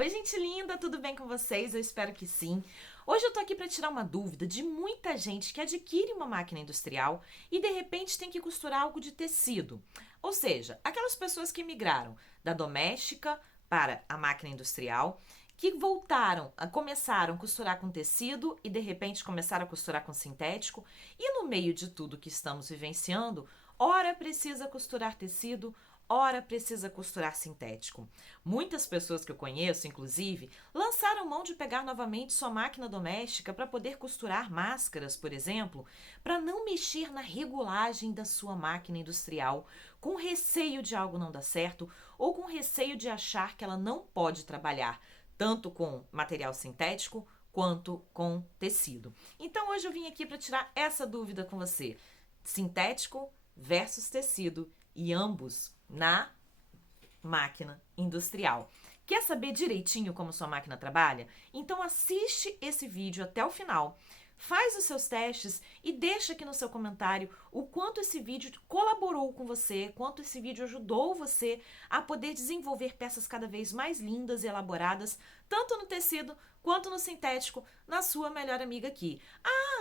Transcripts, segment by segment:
Oi, gente linda, tudo bem com vocês? Eu espero que sim. Hoje eu tô aqui para tirar uma dúvida de muita gente que adquire uma máquina industrial e de repente tem que costurar algo de tecido. Ou seja, aquelas pessoas que migraram da doméstica para a máquina industrial, que começaram a costurar com tecido e de repente começaram a costurar com sintético, e no meio de tudo que estamos vivenciando, ora precisa costurar tecido, ora precisa costurar sintético. Muitas pessoas que eu conheço, inclusive, lançaram mão de pegar novamente sua máquina doméstica para poder costurar máscaras, por exemplo, para não mexer na regulagem da sua máquina industrial, com receio de algo não dar certo ou com receio de achar que ela não pode trabalhar tanto com material sintético quanto com tecido. Então hoje eu vim aqui para tirar essa dúvida com você: sintético versus tecido, e ambos na máquina industrial. Quer saber direitinho como sua máquina trabalha? Então assiste esse vídeo até o final, faz os seus testes e deixa aqui no seu comentário o quanto esse vídeo colaborou com você, quanto esse vídeo ajudou você a poder desenvolver peças cada vez mais lindas e elaboradas, tanto no tecido quanto no sintético, na sua melhor amiga aqui.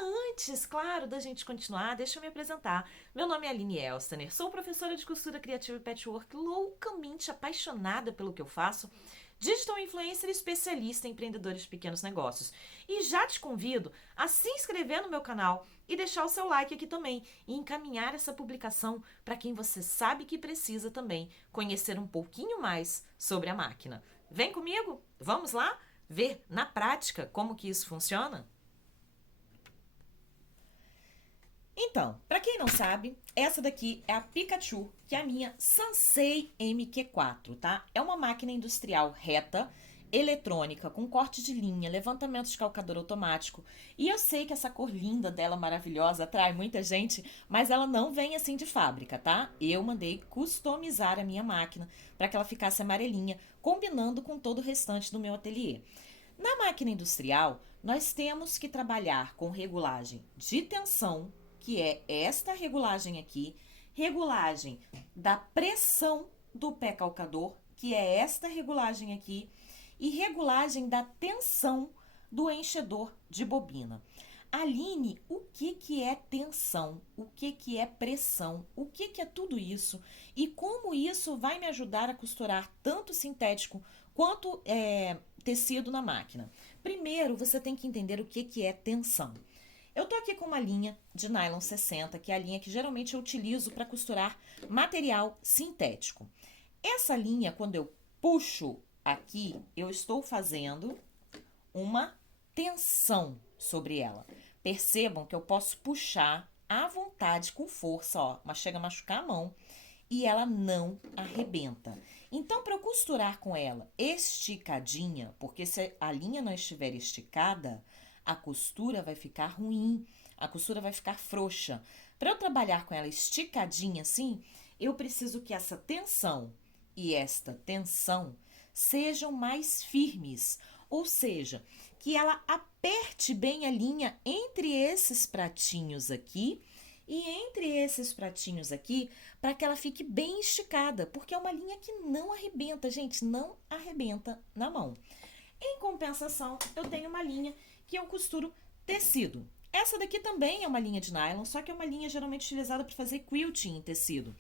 Antes, claro, da gente continuar, deixa eu me apresentar. Meu nome é Aline Elstaner, sou professora de costura criativa e patchwork, loucamente apaixonada pelo que eu faço, digital influencer especialista em empreendedores de pequenos negócios. E já te convido a se inscrever no meu canal e deixar o seu like aqui também e encaminhar essa publicação para quem você sabe que precisa também conhecer um pouquinho mais sobre a máquina. Vem comigo? Vamos lá ver na prática como que isso funciona? Então, para quem não sabe, essa daqui é a Pikachu, que é a minha Sansei MQ4, tá? É uma máquina industrial reta, eletrônica, com corte de linha, levantamento de calcador automático. E eu sei que essa cor linda dela, maravilhosa, atrai muita gente, mas ela não vem assim de fábrica, tá? Eu mandei customizar a minha máquina para que ela ficasse amarelinha, combinando com todo o restante do meu ateliê. Na máquina industrial, nós temos que trabalhar com regulagem de tensão, que é esta regulagem aqui, regulagem da pressão do pé calcador, que é esta regulagem aqui, e regulagem da tensão do enchedor de bobina. Aline, o que é tensão? O que é pressão? O que é tudo isso? E como isso vai me ajudar a costurar tanto sintético quanto tecido na máquina? Primeiro, você tem que entender o que é tensão. Eu tô aqui com uma linha de nylon 60, que é a linha que geralmente eu utilizo para costurar material sintético. Essa linha, quando eu puxo aqui, eu estou fazendo uma tensão sobre ela. Percebam que eu posso puxar à vontade, com força, ó, mas chega a machucar a mão e ela não arrebenta. Então, para eu costurar com ela esticadinha, porque se a linha não estiver esticada, a costura vai ficar ruim, a costura vai ficar frouxa. Para eu trabalhar com ela esticadinha assim, eu preciso que essa tensão e esta tensão sejam mais firmes, ou seja, que ela aperte bem a linha entre esses pratinhos aqui e entre esses pratinhos aqui, para que ela fique bem esticada, porque é uma linha que não arrebenta, gente, não arrebenta na mão. Em compensação, eu tenho uma linha que eu costuro tecido. Essa daqui também é uma linha de nylon, só que é uma linha geralmente utilizada para fazer quilting em tecido,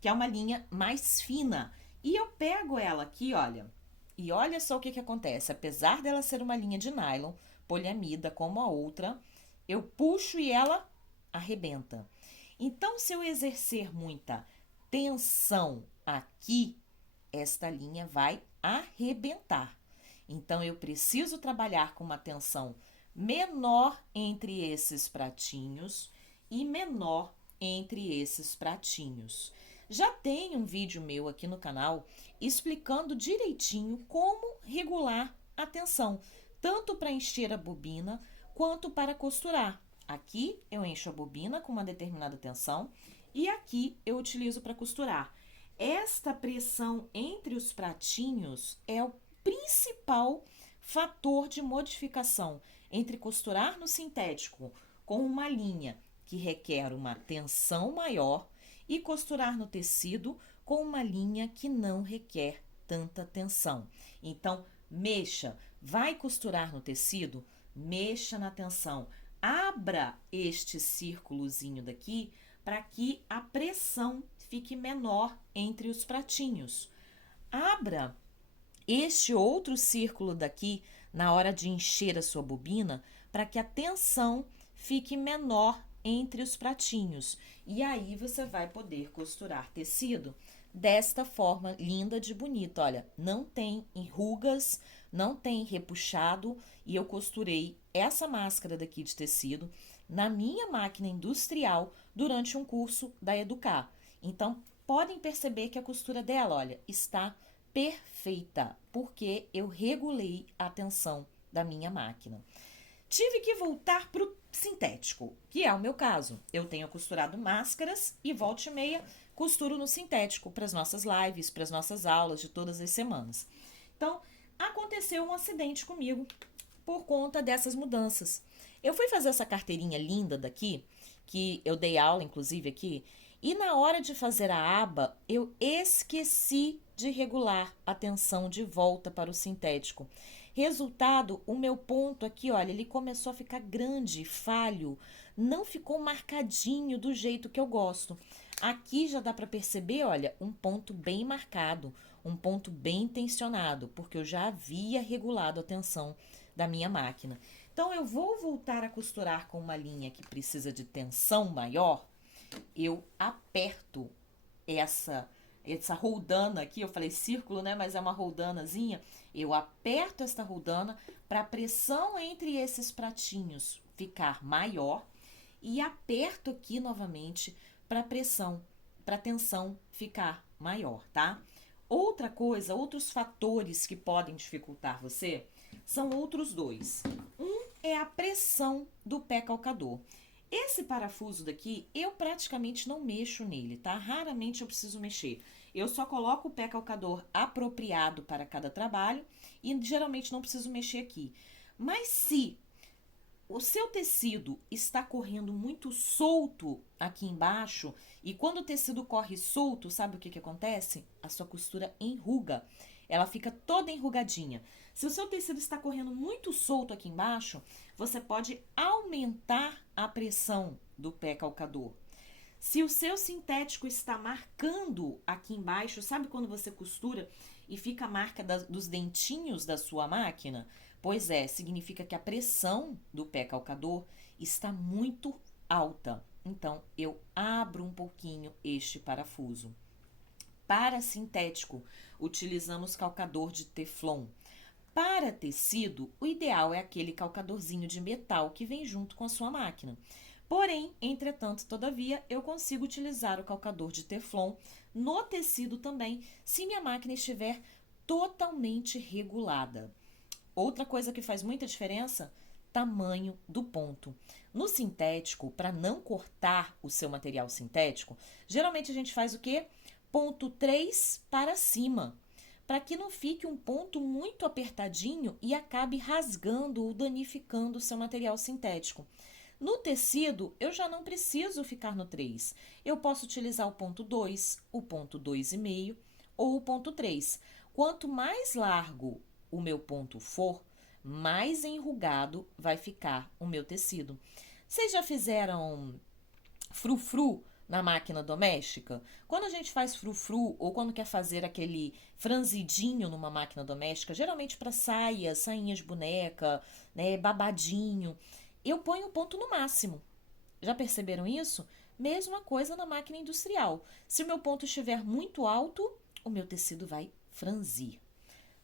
que é uma linha mais fina. E eu pego ela aqui, olha, e olha só o que acontece. Apesar dela ser uma linha de nylon, poliamida como a outra, eu puxo e ela arrebenta. Então, se eu exercer muita tensão aqui, esta linha vai arrebentar. Então, eu preciso trabalhar com uma tensão menor entre esses pratinhos e menor entre esses pratinhos. Já tem um vídeo meu aqui no canal explicando direitinho como regular a tensão, tanto para encher a bobina quanto para costurar. Aqui eu encho a bobina com uma determinada tensão e aqui eu utilizo para costurar. Esta pressão entre os pratinhos é o principal fator de modificação entre costurar no sintético com uma linha que requer uma tensão maior e costurar no tecido com uma linha que não requer tanta tensão. Então, mexa. Vai costurar no tecido? Mexa na tensão. Abra este círculozinho daqui para que a pressão fique menor entre os pratinhos. Abra este outro círculo daqui na hora de encher a sua bobina para que a tensão fique menor entre os pratinhos. E aí você vai poder costurar tecido desta forma linda de bonita. Olha, não tem rugas, não tem repuxado e eu costurei essa máscara daqui de tecido na minha máquina industrial durante um curso da Educar. Então, podem perceber que a costura dela, olha, está perfeita, porque eu regulei a tensão da minha máquina. Tive que voltar para o sintético, que é o meu caso. Eu tenho costurado máscaras e volta e meia costuro no sintético para as nossas lives, para as nossas aulas de todas as semanas. Então, aconteceu um acidente comigo por conta dessas mudanças. Eu fui fazer essa carteirinha linda daqui, que eu dei aula inclusive aqui, e na hora de fazer a aba, eu esqueci de regular a tensão de volta para o sintético. Resultado, o meu ponto aqui, olha, ele começou a ficar grande, falho, não ficou marcadinho do jeito que eu gosto. Aqui já dá para perceber, olha, um ponto bem marcado, um ponto bem tensionado, porque eu já havia regulado a tensão da minha máquina. Então, eu vou voltar a costurar com uma linha que precisa de tensão maior, eu aperto essa roldana aqui, eu falei círculo, né, mas é uma roldanazinha, eu aperto esta roldana para a pressão entre esses pratinhos ficar maior e aperto aqui novamente para a tensão ficar maior, tá? Outra coisa, outros fatores que podem dificultar você são outros dois. Um é a pressão do pé calcador. Esse parafuso daqui, eu praticamente não mexo nele, tá? Raramente eu preciso mexer. Eu só coloco o pé calcador apropriado para cada trabalho e geralmente não preciso mexer aqui. Mas se o seu tecido está correndo muito solto aqui embaixo, e quando o tecido corre solto, sabe o que acontece? A sua costura enruga, ela fica toda enrugadinha. Se o seu tecido está correndo muito solto aqui embaixo, você pode aumentar a pressão do pé calcador. Se o seu sintético está marcando aqui embaixo, sabe quando você costura e fica a marca dos dentinhos da sua máquina? Pois é, significa que a pressão do pé calcador está muito alta. Então, eu abro um pouquinho este parafuso. Para sintético, utilizamos calcador de teflon. Para tecido, o ideal é aquele calcadorzinho de metal que vem junto com a sua máquina. Porém, entretanto, todavia, eu consigo utilizar o calcador de teflon no tecido também, se minha máquina estiver totalmente regulada. Outra coisa que faz muita diferença, tamanho do ponto. No sintético, para não cortar o seu material sintético, geralmente a gente faz o quê? Ponto 3 para cima, para que não fique um ponto muito apertadinho e acabe rasgando ou danificando o seu material sintético. No tecido, eu já não preciso ficar no 3. Eu posso utilizar o ponto 2, o ponto 2,5 ou o ponto 3. Quanto mais largo o meu ponto for, mais enrugado vai ficar o meu tecido. Vocês já fizeram frufru na máquina doméstica? Quando a gente faz frufru ou quando quer fazer aquele franzidinho numa máquina doméstica, geralmente para saias, sainhas de boneca, né, babadinho, eu ponho o ponto no máximo. Já perceberam isso? Mesma coisa na máquina industrial. Se o meu ponto estiver muito alto, o meu tecido vai franzir.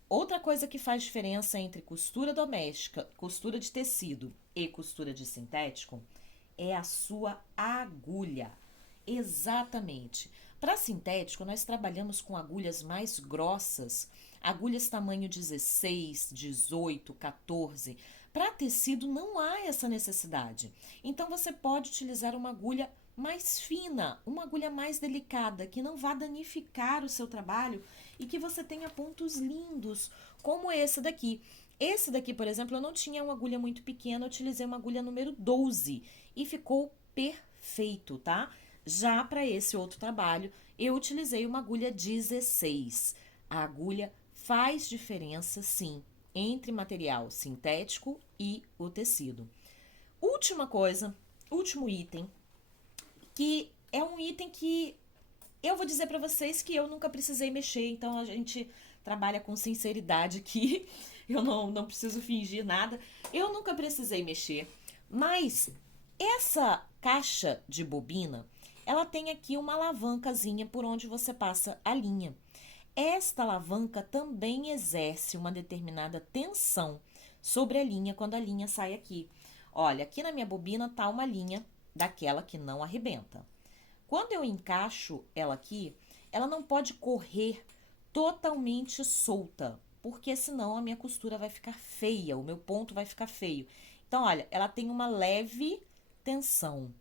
Outra coisa que faz diferença entre costura doméstica, costura de tecido e costura de sintético é a sua agulha. Exatamente. Para sintético, nós trabalhamos com agulhas mais grossas, agulhas tamanho 16, 18, 14. Para tecido não há essa necessidade. Então você pode utilizar uma agulha mais fina, uma agulha mais delicada, que não vá danificar o seu trabalho e que você tenha pontos lindos, como esse daqui. Esse daqui, por exemplo, eu não tinha uma agulha muito pequena, eu utilizei uma agulha número 12 e ficou perfeito, tá? Já para esse outro trabalho, eu utilizei uma agulha 16. A agulha faz diferença, sim, entre material sintético e o tecido. Última coisa, último item, que é um item que eu vou dizer para vocês que eu nunca precisei mexer, então a gente trabalha com sinceridade aqui, eu não preciso fingir nada. Eu nunca precisei mexer, mas essa caixa de bobina, ela tem aqui uma alavancazinha por onde você passa a linha. Esta alavanca também exerce uma determinada tensão sobre a linha quando a linha sai aqui. Olha, aqui na minha bobina tá uma linha daquela que não arrebenta. Quando eu encaixo ela aqui, ela não pode correr totalmente solta, porque senão a minha costura vai ficar feia, o meu ponto vai ficar feio. Então, olha, ela tem uma leve tensão.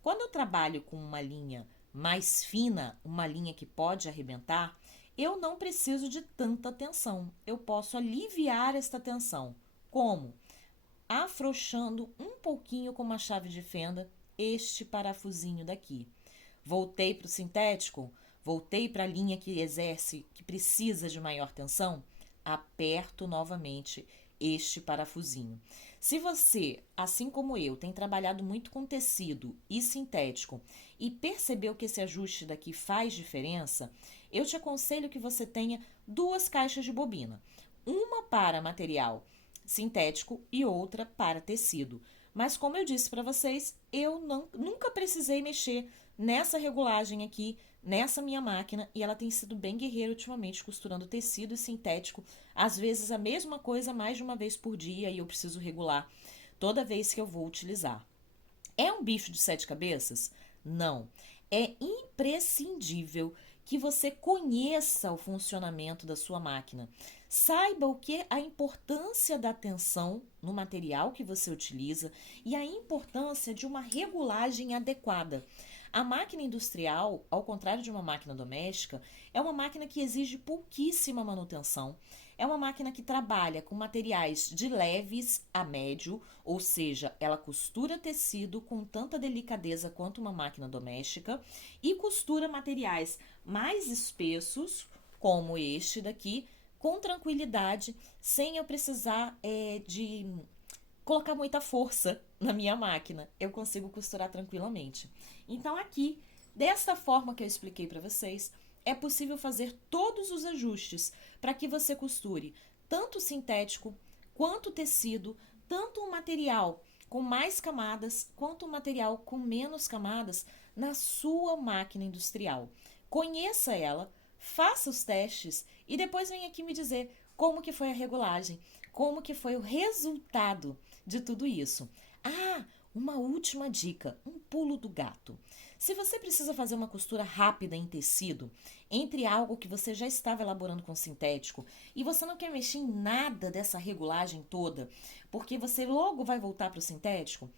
Quando eu trabalho com uma linha mais fina, uma linha que pode arrebentar, eu não preciso de tanta tensão. Eu posso aliviar esta tensão. Como? Afrouxando um pouquinho com uma chave de fenda este parafusinho daqui. Voltei para o sintético, voltei para a linha que precisa de maior tensão, aperto novamente este parafusinho. Se você, assim como eu, tem trabalhado muito com tecido e sintético e percebeu que esse ajuste daqui faz diferença, eu te aconselho que você tenha duas caixas de bobina. Uma para material sintético e outra para tecido. Mas como eu disse para vocês, eu nunca precisei mexer nessa regulagem aqui, nessa minha máquina, e ela tem sido bem guerreira ultimamente, costurando tecido e sintético, às vezes a mesma coisa mais de uma vez por dia, e eu preciso regular toda vez que eu vou utilizar. É um bicho de sete cabeças? Não. É imprescindível que você conheça o funcionamento da sua máquina. Saiba o que é a importância da tensão no material que você utiliza e a importância de uma regulagem adequada. A máquina industrial, ao contrário de uma máquina doméstica, é uma máquina que exige pouquíssima manutenção. É uma máquina que trabalha com materiais de leves a médio, ou seja, ela costura tecido com tanta delicadeza quanto uma máquina doméstica e costura materiais mais espessos, como este daqui, com tranquilidade, sem eu precisar de colocar muita força na minha máquina. Eu consigo costurar tranquilamente. Então aqui, desta forma que eu expliquei para vocês, é possível fazer todos os ajustes para que você costure tanto sintético quanto tecido, tanto um material com mais camadas quanto um material com menos camadas na sua máquina industrial. Conheça ela, faça os testes e depois venha aqui me dizer como que foi a regulagem, como que foi o resultado de tudo isso. Ah, uma última dica, um pulo do gato. Se você precisa fazer uma costura rápida em tecido, entre algo que você já estava elaborando com sintético e você não quer mexer em nada dessa regulagem toda, porque você logo vai voltar para o sintético,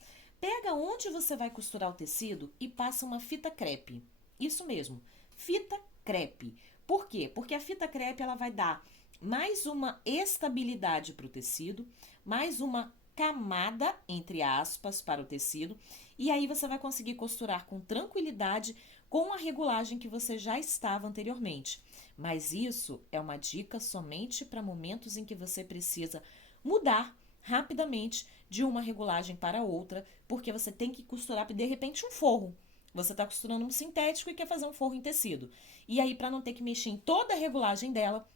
pega onde você vai costurar o tecido e passa uma fita crepe. Isso mesmo, fita crepe. Por quê? Porque a fita crepe ela vai dar mais uma estabilidade para o tecido, mais uma camada, entre aspas, para o tecido, e aí você vai conseguir costurar com tranquilidade com a regulagem que você já estava anteriormente. Mas isso é uma dica somente para momentos em que você precisa mudar rapidamente de uma regulagem para outra, porque você tem que costurar, de repente, um forro. Você está costurando um sintético e quer fazer um forro em tecido. E aí, para não ter que mexer em toda a regulagem dela,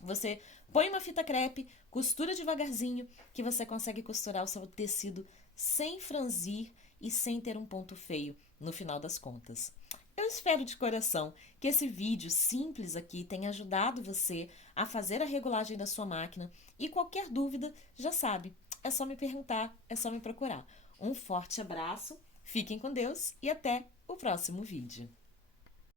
você põe uma fita crepe, costura devagarzinho, que você consegue costurar o seu tecido sem franzir e sem ter um ponto feio no final das contas. Eu espero de coração que esse vídeo simples aqui tenha ajudado você a fazer a regulagem da sua máquina e qualquer dúvida, já sabe, é só me perguntar, é só me procurar. Um forte abraço, fiquem com Deus e até o próximo vídeo.